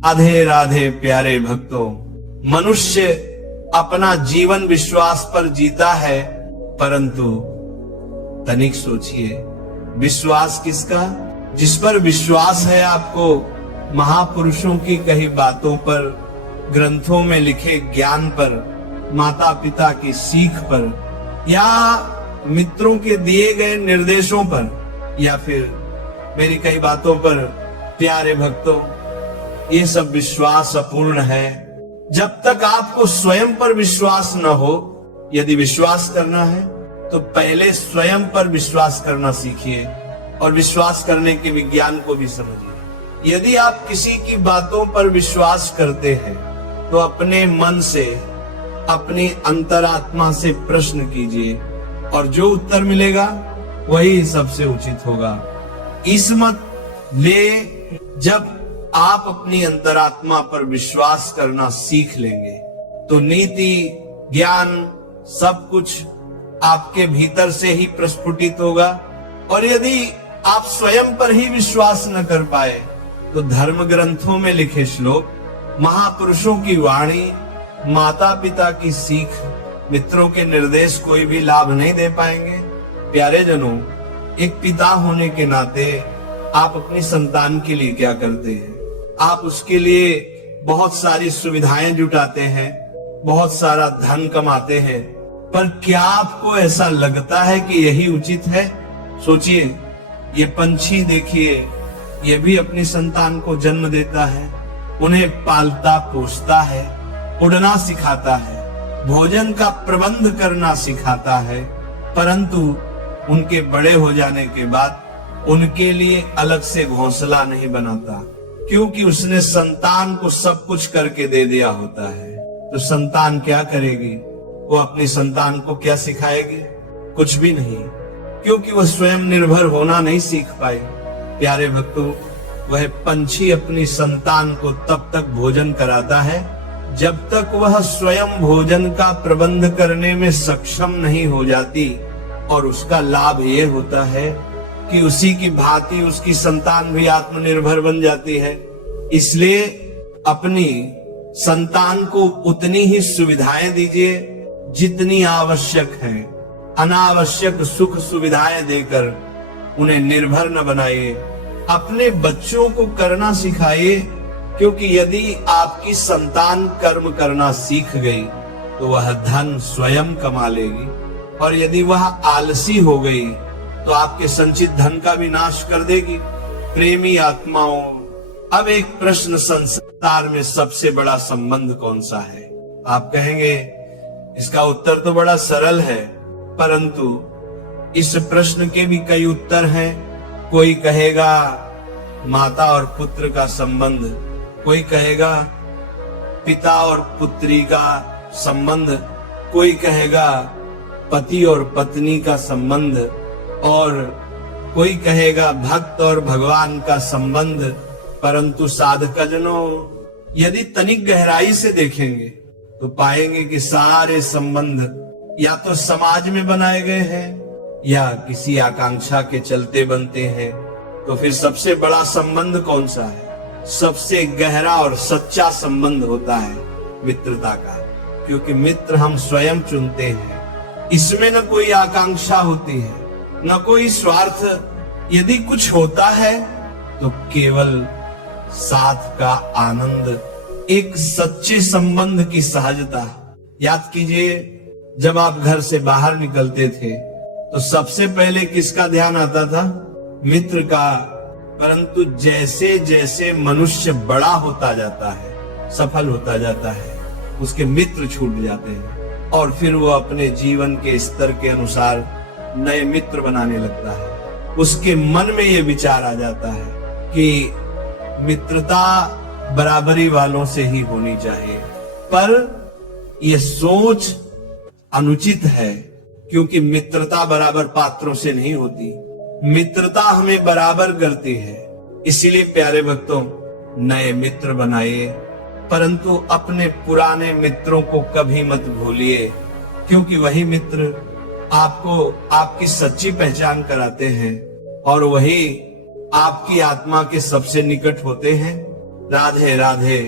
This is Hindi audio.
राधे राधे प्यारे भक्तों, मनुष्य अपना जीवन विश्वास पर जीता है, परंतु तनिक सोचिए, विश्वास किसका? जिस पर विश्वास है आपको महापुरुषों की कही बातों पर, ग्रंथों में लिखे ज्ञान पर, माता पिता की सीख पर, या मित्रों के दिए गए निर्देशों पर, या फिर मेरी कई बातों पर। प्यारे भक्तों, ये सब विश्वास अपूर्ण है। जब तक आपको स्वयं पर विश्वास न हो, यदि विश्वास करना है तो पहले स्वयं पर विश्वास करना सीखिए और विश्वास करने के विज्ञान को भी समझिए। यदि आप किसी की बातों पर विश्वास करते हैं तो अपने मन से, अपनी अंतरात्मा से प्रश्न कीजिए और जो उत्तर मिलेगा वही सबसे उचित होगा। इसमत ले, जब आप अपनी अंतरात्मा पर विश्वास करना सीख लेंगे तो नीति, ज्ञान, सब कुछ आपके भीतर से ही प्रस्फुटित होगा। और यदि आप स्वयं पर ही विश्वास न कर पाए तो धर्म ग्रंथों में लिखे श्लोक, महापुरुषों की वाणी, माता पिता की सीख, मित्रों के निर्देश कोई भी लाभ नहीं दे पाएंगे। प्यारे जनों, एक पिता होने के नाते आप अपनी संतान के लिए क्या करते हैं? आप उसके लिए बहुत सारी सुविधाएं जुटाते हैं, बहुत सारा धन कमाते हैं, पर क्या आपको ऐसा लगता है कि यही उचित है? सोचिए, ये पंछी देखिए, ये भी अपनी संतान को जन्म देता है, उन्हें पालता पोसता है, उड़ना सिखाता है, भोजन का प्रबंध करना सिखाता है, परंतु उनके बड़े हो जाने के बाद उनके लिए अलग से घोंसला नहीं बनाता, क्योंकि उसने संतान को सब कुछ करके दे दिया होता है। तो संतान क्या करेगी? वो अपनी संतान को क्या सिखाएगी? कुछ भी नहीं, क्योंकि वह स्वयं निर्भर होना नहीं सीख पाए। प्यारे भक्तों, वह पंछी अपनी संतान को तब तक भोजन कराता है जब तक वह स्वयं भोजन का प्रबंध करने में सक्षम नहीं हो जाती, और उसका लाभ ये होता है कि उसी की भांति उसकी संतान भी आत्मनिर्भर बन जाती है। इसलिए अपनी संतान को उतनी ही सुविधाएं दीजिए जितनी आवश्यक है। अनावश्यक सुख सुविधाएं देकर उन्हें निर्भर न बनाइए। अपने बच्चों को करना सिखाइए, क्योंकि यदि आपकी संतान कर्म करना सीख गई तो वह धन स्वयं कमा लेगी, और यदि वह आलसी हो गई तो आपके संचित धन का भी नाश कर देगी। प्रेमी आत्माओं, अब एक प्रश्न, संसार में सबसे बड़ा संबंध कौन सा है? आप कहेंगे इसका उत्तर तो बड़ा सरल है, परंतु इस प्रश्न के भी कई उत्तर हैं। कोई कहेगा माता और पुत्र का संबंध, कोई कहेगा पिता और पुत्री का संबंध, कोई कहेगा पति और पत्नी का संबंध, और कोई कहेगा भक्त और भगवान का संबंध। परंतु साधकजनों, यदि तनिक गहराई से देखेंगे तो पाएंगे कि सारे संबंध या तो समाज में बनाए गए हैं या किसी आकांक्षा के चलते बनते हैं। तो फिर सबसे बड़ा संबंध कौन सा है? सबसे गहरा और सच्चा संबंध होता है मित्रता का, क्योंकि मित्र हम स्वयं चुनते हैं। इसमें न कोई आकांक्षा होती है, न कोई स्वार्थ। यदि कुछ होता है तो केवल साथ का आनंद, एक सच्चे संबंध की सहजता। याद कीजिए, जब आप घर से बाहर निकलते थे तो सबसे पहले किसका ध्यान आता था? मित्र का। परंतु जैसे जैसे मनुष्य बड़ा होता जाता है, सफल होता जाता है, उसके मित्र छूट जाते हैं और फिर वो अपने जीवन के स्तर के अनुसार नए मित्र बनाने लगता है। उसके मन में ये विचार आ जाता है कि मित्रता बराबरी वालों से ही होनी चाहिए, पर यह सोच अनुचित है, क्योंकि मित्रता बराबर पात्रों से नहीं होती। मित्रता हमें बराबर करती है। इसीलिए प्यारे भक्तों, नए मित्र बनाइए, परंतु अपने पुराने मित्रों को कभी मत भूलिए, क्योंकि वही मित्र आपको आपकी सच्ची पहचान कराते हैं और वही आपकी आत्मा के सबसे निकट होते हैं। राधे राधे।